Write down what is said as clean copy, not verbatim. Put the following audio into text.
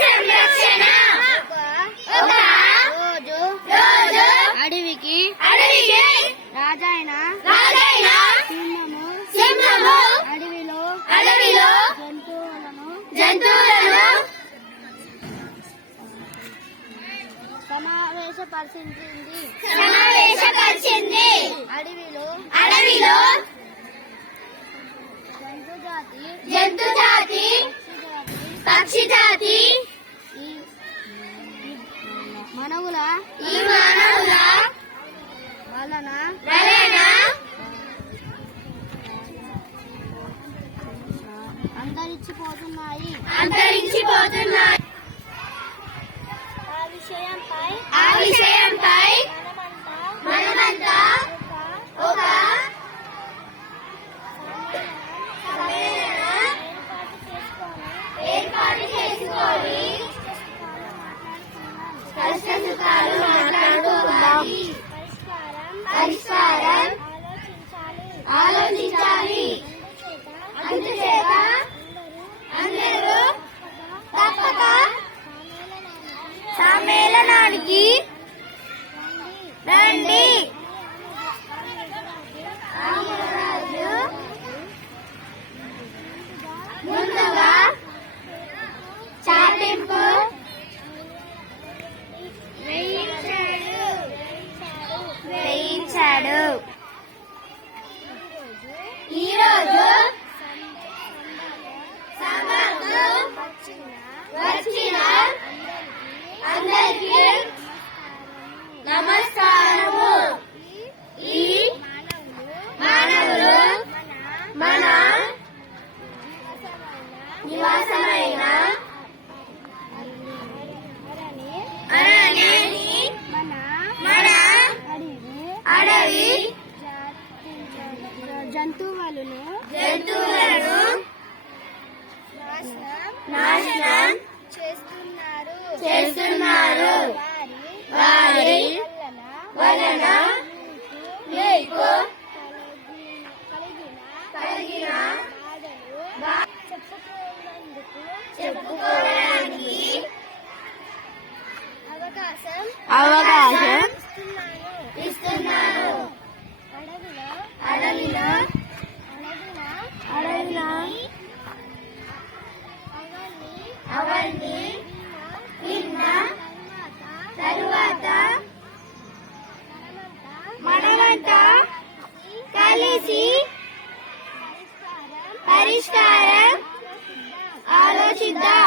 సంరక్షణ ఒక రోజు అడవికి రాజైన సింహము అడవిలో జంతువులను సమావేశపరిచింది. అడవిలో జంతు జాతి పక్షి జాతి మానవుల వలన అంతరించిపోతున్నాయి. ఆ విషయంపై మనమంతా ఒక ఏర్పాటు చేసుకొని కష్ట సుఖాలు మాట్లాడుకుందాం. పరిష్కారం ఆలోచించాలి. అందుచేత అందరూ తప్పక సమ్మేళనానికి రండి. ముందుగా చాటింపు వేయించాడు. ఈరోజు సభకు వచ్చిన అందరికీ నమస్కారము. ఈ మానవులు మన నివాసమైన మన అడవి జంతువులను నాశనం చేస్తున్నారు. వారి వలన మీకు కలిగిన చెప్పుకోవడానికి అవకాశం ఇస్తున్నాను. అడవిలో అవన్నీ విన్న తరువాత మనమంతా కలిసి పరిష్కారం ఆలోచిద్దాం.